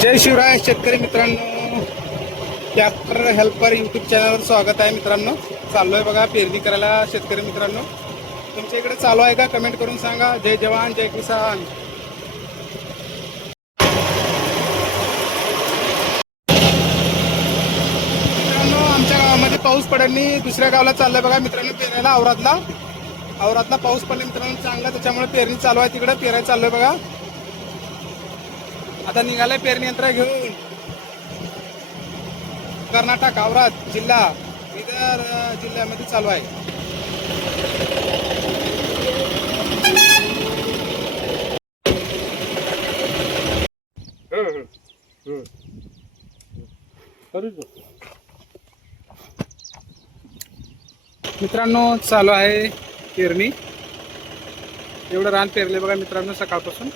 जय शिवराय शेतकरी मित्रांनो, tractor helper YouTube चॅनलवर स्वागत आहे मित्रांनो. चाललोय बघा पेरणी करायला. शेतकरी मित्रांनो, तुमच्या इकडे चालू आहे का? कमेंट करून सांगा. जय जवान जय किसान. मित्रांनो, आमच्या गावामध्ये पाऊस पडणी दुसऱ्या गावाला चाललंय बघा मित्रांनो पेरायला. औरातला पाऊस पडला मित्रांनो चांगला, त्याच्यामुळे पेरणी चालू आहे. तिकडे पेरायला चाललोय बघा. आता निघालंय पेरणी यंत्र घेऊन. कर्नाटक औरात जिल्हा बिदर जिल्ह्यामध्ये चालू आहे. मित्रांनो चालू आहे पेरणी. एवढं रान पेरले बघा मित्रांनो सकाळपासून.